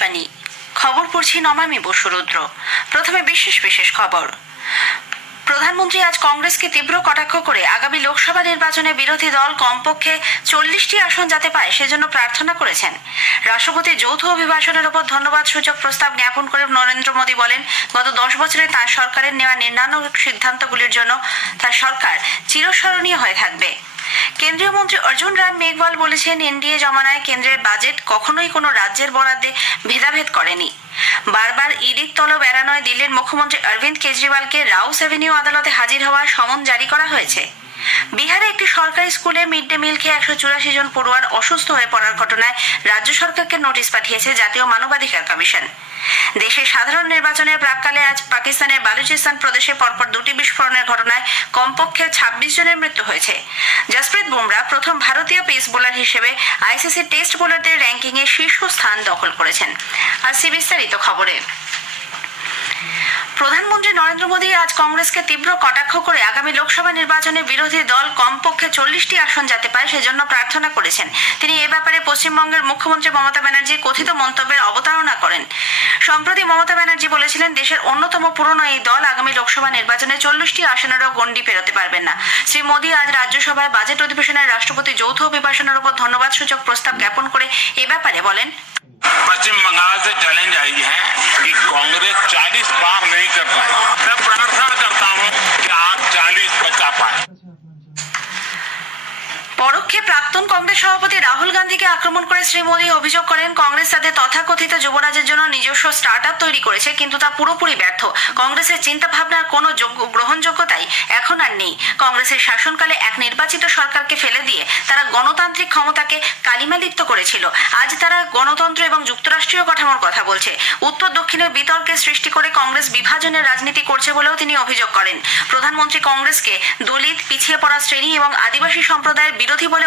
আকাশবাণী খবর পড়ছি নমামি বসুরুদ্র। প্রথমে বিশেষ খবর। প্রধানমন্ত্রী আজ কংগ্রেসকে তীব্র কটাক্ষ করে আগামী লোকসভা নির্বাচনে বিরোধী দল কমপক্ষে 40টি আসন যাতে পায় সেজন্য প্রার্থনা করেছেন। রাষ্ট্রপতির যৌথ অভিভাষণের উপর ধন্যবাদ সূচক প্রস্তাব জ্ঞাপন করে নরেন্দ্র মোদী বলেন, গত 10 বছরে তাঁর সরকারের নেওয়া নির্ণায়ক সিদ্ধান্তগুলির জন্য তার সরকার চিরস্মরণীয় হয়ে থাকবে। কেন্দ্রীয় মন্ত্রী অর্জুন রাম মেঘওয়াল বলেছেন, এনডিএ জমানায় কেন্দ্রের বাজেট কখনোই কোনো রাজ্যের বরাদ্দে ভেদাভেদ করেনি। বারবার ইডির তলব এড়ানোয় দিল্লির মুখ্যমন্ত্রী অরবিন্দ কেজরিওয়ালকে রাউস এভিনিউ আদালতে হাজির হওয়ার সমন জারি করা হয়েছে। বিহারে একটি সরকারি স্কুলে মিড ডে মিল খেয়ে 184 জন পড়ুয়ার অসুস্থ হয়ে পড়ার ঘটনায় রাজ্য সরকারকে নোটিশ পাঠিয়েছে জাতীয় মানবাধিকার কমিশন। দেশের সাধারণ নির্বাচনের প্রাক্কালে আজ পাকিস্তানের বালুচিস্তান প্রদেশে পরপর 2টি বিস্ফোরণের ঘটনায় কমপক্ষে 26 জনের মৃত্যু হয়েছে। জসপ্রীত বুমরা প্রথম ভারতীয় পেস বোলার হিসেবে আইসিসি টেস্ট বোলারদের র্যাঙ্কিংয়ে শীর্ষ স্থান দখল করেছেন। আর বিস্তারিত খবরে প্রধানমন্ত্রী নরেন্দ্র মোদী আজ কংগ্রেসকে তীব্র কটাক্ষ করে আগামী লোকসভা নির্বাচনে বিরোধী দল কমপক্ষে 40টি আসন যাতে পায় সেজন্য প্রার্থনা করেছেন। তিনি এ ব্যাপারে পশ্চিমবঙ্গের মুখ্যমন্ত্রী মমতা ব্যানার্জির কথিত মন্তব্যের অবতারণা করেন। সম্প্রতি মমতা ব্যানার্জি বলেছিলেন, দেশের অন্যতম পুরনো এই দল আগামী লোকসভা নির্বাচনে 40টি আসনেরও গণ্ডি পেরোতে পারবেন না। শ্রী মোদী আজ রাজ্যসভায় বাজেট অধিবেশনে রাষ্ট্রপতি যৌথ অভিভাষণের উপর ধন্যবাদ সূচক প্রস্তাব জ্ঞাপন করে এ ব্যাপারে বলেন, पश्चिम बंगाल से चैलेंज आई है कि कांग्रेस 40 पार नहीं कर पाए। मैं प्रार्थना करता हूं कि आप 40 बचा पाए। পরোক্ষে প্রাক্তন কংগ্রেস সভাপতি রাহুল গান্ধীকে আক্রমণ করে শ্রী মোদী অভিযোগ করেন, কংগ্রেস তাদের তথাকথিত যুবরাজের জন্য নিজস্ব স্টার্টআপ তৈরি করেছে, কিন্তু তা পুরোপুরি ব্যর্থ। কংগ্রেসের চিন্তা ভাবনার কোনো গ্রহণযোগ্যতাই এখন আর নেই। কংগ্রেসের শাসনকালে এক নির্বাচিত সরকারকে ফেলে দিয়ে তারা গণতান্ত্রিক ক্ষমতাকে কালিমালিপ্ত করেছিল। আজ তারা গণতন্ত্র এবং যুক্তরাষ্ট্রীয় কাঠামোর কথা বলছে। উত্তর দক্ষিণের বিতর্কের সৃষ্টি করে কংগ্রেস বিভাজনের রাজনীতি করছে বলেও তিনি অভিযোগ করেন। প্রধানমন্ত্রী কংগ্রেসকে দলিত, পিছিয়ে পড়া শ্রেণী এবং আদিবাসী সম্প্রদায়ের বিরোধী বলে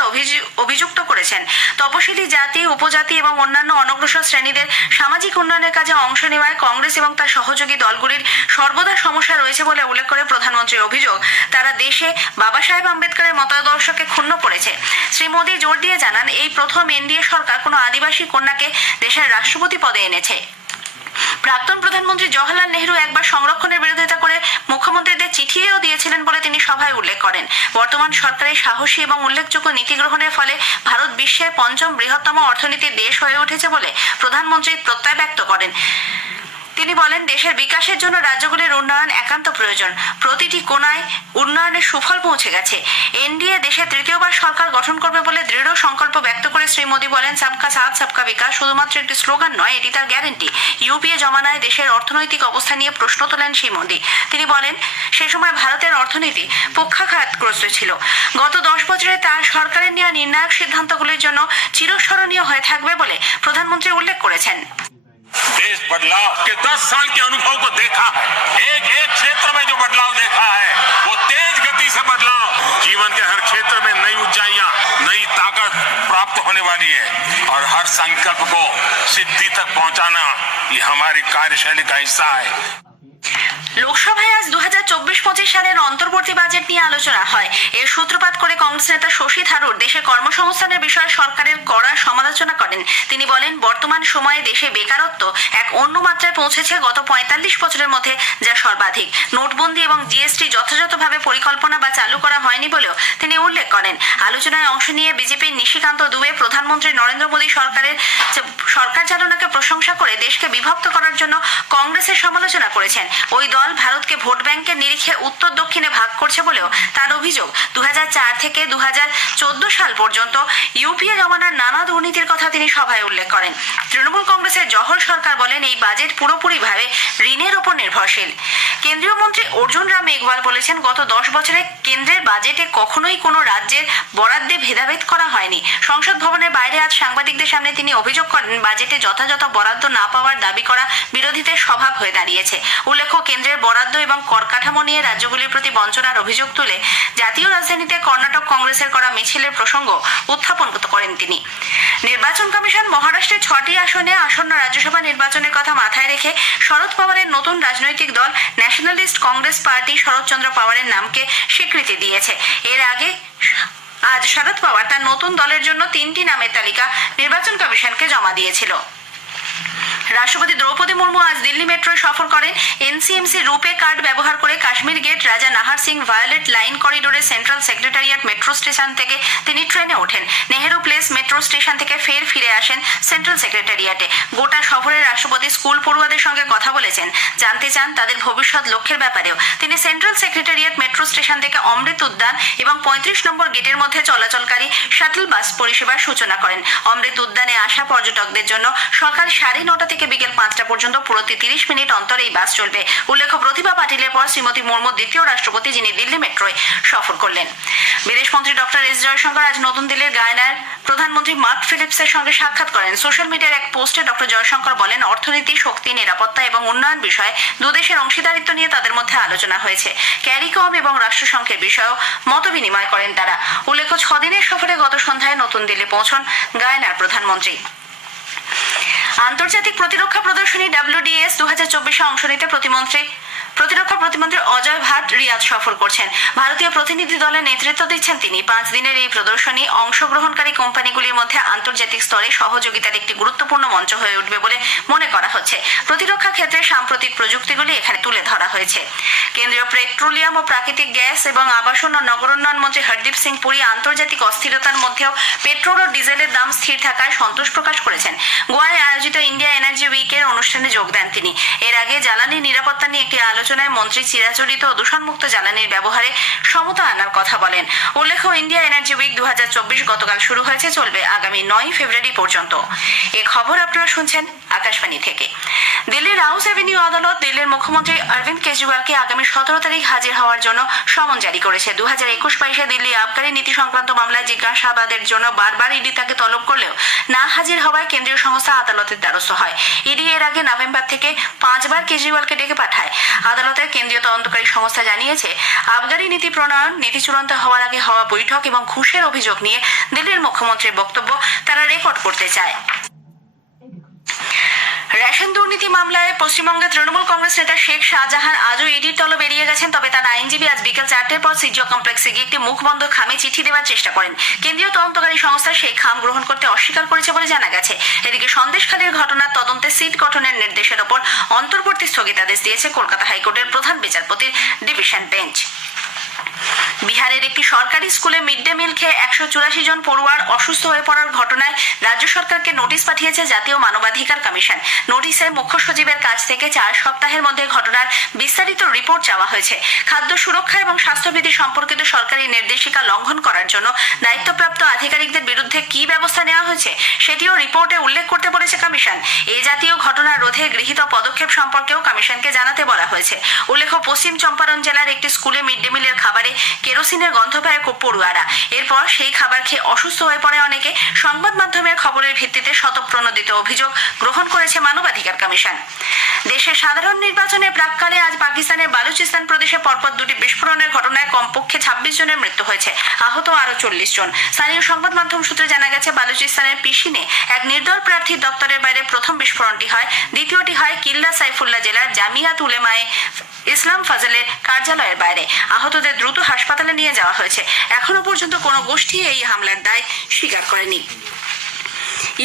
অভিযুক্ত করেছেন। তপশিলি জাতি, উপজাতি এবং অন্যান্য অনগ্রসর শ্রেণীদের সামাজিক উন্নয়নের কাজে অংশ নেওয়ায় কংগ্রেস এবং তার সহযোগী দলগুলির সর্বদা সমস্যা রয়েছে বলে উল্লেখ করে প্রধানমন্ত্রীর অভিযোগ, তারা দেশে বাবা সাহেব আম্বেদকরের মতাদর্শকে ক্ষুণ্ণ করেছে। শ্রী মোদী জোর দিয়ে জানান, এই প্রথম এনডিএ সরকার কোনো আদিবাসী কন্যাকে দেশের রাষ্ট্রপতি পদে এনেছে। প্রাক্তন প্রধানমন্ত্রী জওহরলাল নেহরু একবার সংরক্ষণের বিরোধিতা করে মুখ্যমন্ত্রীদের চিঠিও দিয়েছিলেন বলে তিনি সভায় উল্লেখ করেন। বর্তমান সরকারের সাহসী এবং উল্লেখযোগ্য নীতি গ্রহণের ফলে ভারত বিশ্বের 5ম বৃহত্তম অর্থনীতির দেশ হয়ে উঠেছে বলে প্রধানমন্ত্রী প্রত্যয় ব্যক্ত করেন। তিনি বলেন, দেশের বিকাশের জন্য রাজ্যগুলির উন্নয়ন একান্ত প্রয়োজন। প্রতিটি কোণায় উন্নয়নের সুফল পৌঁছে গেছে। এনডিএ দেশে তৃতীয়বার সরকার গঠন করবে বলে দৃঢ় সংকল্প ব্যক্ত করে শ্রী মোদী বলেন, সবকা সাথ সবকা বিকাশ শুধুমাত্র একটি স্লোগান নয়, এটি তার গ্যারেন্টি। ইউপিএ জমানায় দেশের অর্থনৈতিক অবস্থা নিয়ে প্রশ্ন তোলেন শ্রী মোদী। তিনি বলেন, সে সময় ভারতের অর্থনীতি পক্ষাঘাতগ্রস্ত ছিল। গত 10 বছরে তার সরকারের নেওয়া নির্ণায়ক সিদ্ধান্তগুলির জন্য চিরস্মরণীয় হয়ে থাকবে বলে প্রধানমন্ত্রী উল্লেখ করেছেন। देश बदलाव के 10 साल के अनुभव को देखा है। एक क्षेत्र में जो बदलाव देखा है वो तेज गति से बदलाव, जीवन के हर क्षेत्र में नई ऊंचाइयां, नई ताकत प्राप्त होने वाली है और हर संकल्प को सिद्धि तक पहुंचाना ये हमारी कार्यशैली का हिस्सा है। লোকসভায় আজ 2024-25 সালের অন্তর্বর্তী বাজেট নিয়ে আলোচনা হয়। এর সূত্রপাত করে কংগ্রেস নেতা শশী থারুর দেশে কর্মসংস্থানের বিষয়ে সরকারের কড়া সমালোচনা করেন। তিনি বলেন, বর্তমান সময়ে দেশে বেকারত্ব এক অন্য মাত্রায় পৌঁছেছে গত 45 বছরের মধ্যে, যা সর্বাধিক। নোটবন্দি এবং জিএসটি যথাযথভাবে পরিকল্পনা বা চালু করা হয়নি বলেও তিনি উল্লেখ করেন। আলোচনায় অংশ নিয়ে বিজেপির নিশিকান্ত দুবে প্রধানমন্ত্রী নরেন্দ্র মোদী সরকার চালনাকে প্রশংসা করে দেশকে বিভক্ত করার জন্য কংগ্রেসের সমালোচনা করেছেন। ওই দল ভারতকে ভোট ব্যাংকের নিরিখে উত্তর দক্ষিণে ভাগ করছে বলেও তার অভিযোগ। 2004 থেকে 2014 সাল পর্যন্ত ইউপিএ জমানার নানা দুর্নীতির কথা তিনি সভায় উল্লেখ করেন। তৃণমূল কংগ্রেসের জহর সরকার বলেন, এই বাজেট পুরোপুরিভাবে ঋণের ওপর নির্ভরশীল। কেন্দ্রীয় মন্ত্রী অর্জুন রাম মেঘওয়াল বলেছেন, গত 10 বছরে কেন্দ্রের বাজেটে কখনোই কোনো রাজ্যের বরাদ্দে ভেদাভেদ করা হয়নি। সংসদ ভবনের বাইরে আজ সাংবাদিকদের সামনে তিনি অভিযোগ করেন, বাজেটে যথাযথ বরাদ্দ না পাওয়ার দাবি করা বিরোধীদের স্বভাব হয়ে দাঁড়িয়েছে। উল্লেখ্য, কেন্দ্রের বরাদ্দ এবং কর কাঠামো নিয়ে রাজ্যগুলির প্রতি বঞ্চনার অভিযোগ তুলে জাতীয় রাজধানীতে কর্ণাটক কংগ্রেসের করা মিছিলের প্রসঙ্গ উত্থাপন করেন তিনি। নির্বাচন কমিশন মহারাষ্ট্রের 6টি আসনে আসন্ন রাজ্যসভা নির্বাচনের কথা মাথায় রেখে শরদ পাওয়ারের নতুন রাজনৈতিক দল ন্যাশনালিস্ট কংগ্রেস পার্টি শরৎচন্দ্র পাওয়ারের নামকে স্বীকৃতি দিয়েছে। এর আগে আজ শরদ পাওয়ার তার নতুন দলের জন্য 3টি নামের তালিকা নির্বাচন কমিশনকে জমা দিয়েছিল। রাষ্ট্রপতি দ্রৌপদী মুর্মু আজ দিল্লি মেট্রো সফর করেন। এনসিএমসি রূপে কার্ড ব্যবহার করে Kashmere Gate, Raja Nahar Singh Violet Line করিডোরে সেন্ট্রাল সেক্রেটারিয়েট মেট্রো স্টেশন থেকে তিনি ট্রেনে ওঠেন। নেহেরু প্লেস মেট্রো স্টেশন থেকে ফিরে আসেন সেন্ট্রাল সেক্রেটারিয়েটে। গোটা সফরে রাষ্ট্রপতি স্কুল পড়ুয়াদের সঙ্গে কথা বলেছেন, জানতে চান তাদের ভবিষ্যৎ লক্ষ্যের ব্যাপারেও। তিনি সেন্ট্রাল সেক্রেটারিয়েট মেট্রো স্টেশন থেকে অমৃত উদ্যান এবং 35 নম্বর গেটের মধ্যে চলাচলকারী শাটল বাস পরিষেবার সূচনা করেন। অমৃত উদ্যানে আসা পর্যটকদের জন্য সকাল 9:30 থেকে বিকেল 5টা পর্যন্ত প্রতি 30 মিনিট অন্তর এই বাস চলবে। উল্লেখ্য, প্রতিভা পাটিলের পর শ্রীমতী মুর্মু দ্বিতীয় রাষ্ট্রপতি যিনি দিল্লি মেট্রোয় সফর করলেন। বিদেশমন্ত্রী ডক্টর এস জয়শঙ্কর আজ নতুন দিল্লির গায়নার প্রধানমন্ত্রী মার্ক ফিলিপসের সঙ্গে সাক্ষাৎ করেন। সোশ্যাল মিডিয়ার এক পোস্টে ডক্টর জয়শঙ্কর বলেন, অর্থনীতি, শক্তি, নিরাপত্তা এবং উন্নয়ন বিষয়ে দুদেশের অংশীদারিত্ব নিয়ে তাদের মধ্যে আলোচনা হয়েছে। ক্যারিকম এবং রাষ্ট্রসংঘের বিষয়েও মত বিনিময় করেন তারা। উল্লেখ্য, 6 দিনের সফরে গত সন্ধ্যায় নতুন দিল্লি পৌঁছন গায়নার প্রধানমন্ত্রী। আন্তর্জাতিক প্রতিরক্ষা প্রদর্শনী WDS 2024 অংশ নিতে প্রতিরক্ষা প্রতিমন্ত্রী অজয় ভাট রিয়াদ সফর করছেন। ভারতীয় প্রতিনিধি দলের নেতৃত্ব দিচ্ছেন তিনি। 5 দিনের এই প্রদর্শনী অংশগ্রহণকারী কোম্পানিগুলির মধ্যে আন্তর্জাতিক স্তরে সহযোগিতার একটি গুরুত্বপূর্ণ মঞ্চ হয়ে উঠবে বলে মনে করা হচ্ছে। প্রতিরক্ষা ক্ষেত্রে সাম্প্রতিক প্রযুক্তিগুলি এখানে তুলে ধরা হয়েছে। কেন্দ্রীয় পেট্রোলিয়াম ও প্রাকৃতিক গ্যাস এবং আবাসন ও নগরোন্নয়ন মন্ত্রী হরদীপ সিং পুরী আন্তর্জাতিক অস্থিরতার মধ্যেও পেট্রোল ও ডিজেলের দাম স্থির থাকায় সন্তোষ প্রকাশ করেছেন। গোয়ায় আয়োজিত ইন্ডিয়া এনার্জি উইকের অনুষ্ঠানে যোগ দেন তিনি। এর আগে জ্বালানি নিরাপত্তা নিয়ে একটি আলোচনায় মন্ত্রী চিরাচরিত ও দূষণমুক্ত জ্বালানির ব্যবহারে সমতা আনার কথা বলেন। উল্লেখ্য, ইন্ডিয়া এনার্জি উইক 2024 গতকাল শুরু হয়েছে, চলবে আগামী 9 ফেব্রুয়ারি পর্যন্ত। এই খবর আপনারা শুনছেন আকাশবাণী থেকে। দিল্লির রাউস অ্যাভিনিউ আদালত দিল্লির মুখ্যমন্ত্রী অরবিন্দ কেজরিওয়ালকে আগামী 17 তারিখ হাজির হওয়ার জন্য সমন জারি করেছে। 2021-22 দিল্লি আবগারি নীতি সংক্রান্ত মামলায় জিজ্ঞাসাবাদের জন্য বারবার ইডি তাকে তলব করলেও না হাজির হওয়ায় কেন্দ্রীয় সংস্থা আদালতের দ্বারস্থ হয়। ইডি এর আগে নভেম্বর থেকে 5 বার কেজরিওয়ালকে ডেকে পাঠায়। আদালতের কেন্দ্রীয় তদন্তকারী সংস্থা জানিয়েছে, আবগারি নীতি প্রণয়ন, নীতি চূড়ান্ত হওয়ার আগে হওয়া বৈঠক এবং ঘুষের অভিযোগ নিয়ে দিল্লির মুখ্যমন্ত্রীর বক্তব্য তারা রেকর্ড করতে চায়। রেশন দুর্নীতি মামলায় পশ্চিমবঙ্গের তৃণমূল কংগ্রেস নেতা শেখ শাহজাহান আজও ইডির তলব এড়িয়ে গেছেন। তবে তার আইনজীবী আজ বিকেল 4টের পর সিজিও কমপ্লেক্সে গিয়ে একটি মুখবন্ধ খামে চিঠি দেওয়ার চেষ্টা করেন। কেন্দ্রীয় তদন্তকারী সংস্থা সেই খাম গ্রহণ করতে অস্বীকার করেছে বলে জানা গেছে। এদিকে সন্দেশখালীর ঘটনার তদন্তে সিট গঠনের নির্দেশের ওপর অন্তর্বর্তী স্থগিতাদেশ দিয়েছে কলকাতা হাইকোর্টের প্রধান বিচারপতির ডিভিশন বেঞ্চ। বিহারের একটি সরকারি স্কুলে মিড ডে মিল খেয়ে 184 জন পড়ুয়ার অসুস্থ হয়ে পড়ার ঘটনায় রাজ্য সরকারকে নোটিশ পাঠিয়েছে জাতীয় মানবাধিকার কমিশন। নোটিশে মুখ্য সচিবের কাছ থেকে 4 সপ্তাহের মধ্যে ঘটনার বিস্তারিত রিপোর্ট চাওয়া হয়েছে। খাদ্য সুরক্ষা এবং স্বাস্থ্যবিধি সম্পর্কিত সরকারি নির্দেশিকা লঙ্ঘন করার জন্য দায়িত্বপ্রাপ্ত আধিকারিকদের বিরুদ্ধে কী ব্যবস্থা নেওয়া হয়েছে সেটিও রিপোর্টে উল্লেখ করতে বলেছে কমিশন। এই জাতীয় ঘটনা রোধে গৃহীত পদক্ষেপ সম্পর্কেও কমিশনকে জানাতে বলা হয়েছে। উল্লেখ্য, পশ্চিম চম্পারণ জেলার একটি স্কুলে মিড ডে মিলের খাবারে কেরোসিনের গন্ধ পায় পড়ুয়ারা। এরপর সেই খাবার খেয়ে অসুস্থ হয়ে পড়ে অনেকে। সংবাদ মাধ্যমের খবরের ভিত্তিতে শতপ্রণোদিত অভিযোগ গ্রহণ করেছে মানবাধিকার কমিশন। দেশের সাধারণ নির্বাচনের প্রাক্কালে আজ পাকিস্তানের বালুচিস্তান প্রদেশে পরপর 2টি বিস্ফোরণের ঘটনায় কমপক্ষে 26 জনের মৃত্যু হয়েছে, আহত আরো 40 জন। স্থানীয় সংবাদ মাধ্যম সূত্রে জানা গেছে, বালুচিস্তানের পিশিনে এক নির্দল প্রার্থীর দপ্তরের বাইরে প্রথম বিস্ফোরণটি হয়। দ্বিতীয়টি হয় কিল্লা সাইফুল্লাহ জেলার জামিয়াত উলেমায়ে ইসলাম ফাজলের কার্যালয়ের বাইরে। আহতদের দ্রুত হাসপাতালে নিয়ে যাওয়া হয়েছে। এখনো পর্যন্ত কোনো গোষ্ঠী এই হামলার দায় স্বীকার করেনি।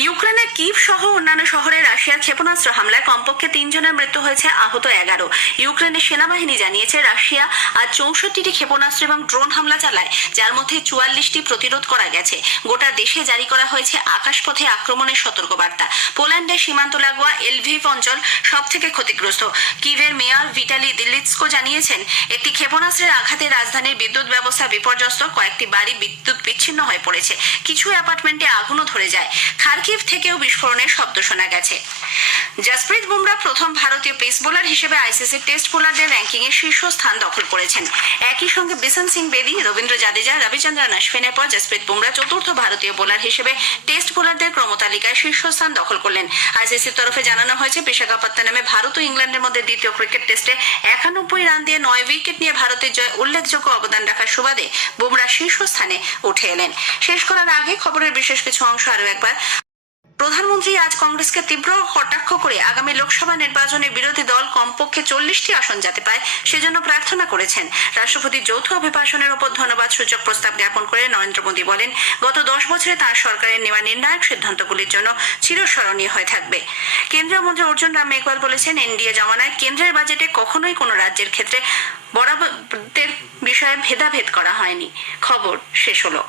ইউক্রেনের কিভ সহ অন্যান্য শহরে রাশিয়ার ক্ষেপণাস্ত্র হামলায় কমপক্ষে 3 জনের মৃত্যু হয়েছে, আহত 11। ইউক্রেনের সেনাবাহিনী জানিয়েছে, রাশিয়া আজ 64টি ক্ষেপণাস্ত্র এবং ড্রোন হামলা চালায়, যার মধ্যে 44টি প্রতিরোধ করা গেছে। গোটা দেশে জারি করা হয়েছে আকাশপথে আক্রমণের সতর্কবার্তা। পোল্যান্ডের সীমান্ত লাগোয়া এলভিভ অঞ্চল সব থেকে ক্ষতিগ্রস্ত। কিভের মেয়র ভিটালি দিলিৎস্কো জানিয়েছেন, একটি ক্ষেপণাস্ত্রের আঘাতে রাজধানীর বিদ্যুৎ ব্যবস্থা বিপর্যস্ত। কয়েকটি বাড়ি বিদ্যুৎ বিচ্ছিন্ন হয়ে পড়েছে। কিছু অ্যাপার্টমেন্টে আগুনও ধরে যায়। খার্কিভ থেকেও বিস্ফোরণের শব্দ শোনা গেছে। জসপ্রীত বুমরা প্রথম ভারতীয় পেস বোলার হিসেবে আইসিসি টেস্ট বোলারদের র্যাঙ্কিংয়ে শীর্ষ স্থান দখল করেছেন। একই সঙ্গে বিশন সিং বেদি, রবীন্দ্র জাদেজা, রবিচন্দ্রন অশ্বিনের পর জসপ্রীত বুমরা চতুর্থ ভারতীয় বোলার হিসেবে টেস্ট বোলারদের ক্রমতালিকায় শীর্ষস্থান দখল করলেন। আইসিসির তরফে জানানো হয়েছে, বিশাখাপত্তনমে ভারত ও ইংল্যান্ডের মধ্যে দ্বিতীয় ক্রিকেট টেস্টে 91 রান দিয়ে 9 উইকেট নিয়ে ভারতের জয় উল্লেখযোগ্য অবদান রাখার সুবাদে বুমরা শীর্ষস্থানে উঠে এলেন। শেষ করার আগে খবরের বিশেষ কিছু অংশ আরও একবার। প্রধানমন্ত্রী আজ কংগ্রেসকে তীব্র কটাক্ষ করে আগামী লোকসভা নির্বাচনে বিরোধী দল কমপক্ষে 40টি আসন যাতে পায় সেজন্য প্রার্থনা করেছেন। রাষ্ট্রপতির যৌথ অভিভাষণের উপর ধন্যবাদ সূচক প্রস্তাব জ্ঞাপন করে নরেন্দ্র মোদী বলেন, গত 10 বছরে তাঁর সরকারের নেওয়া নির্ণায়ক সিদ্ধান্তগুলির জন্য চিরস্মরণীয় হয়ে থাকবে। কেন্দ্রীয় মন্ত্রী অর্জুন রাম মেঘওয়াল বলেছেন, এনডিএ জমানায় কেন্দ্রের বাজেটে কখনোই কোনো রাজ্যের ক্ষেত্রে বরাবরের বিষয়ে ভেদাভেদ করা হয়নি। খবর শেষ হলো।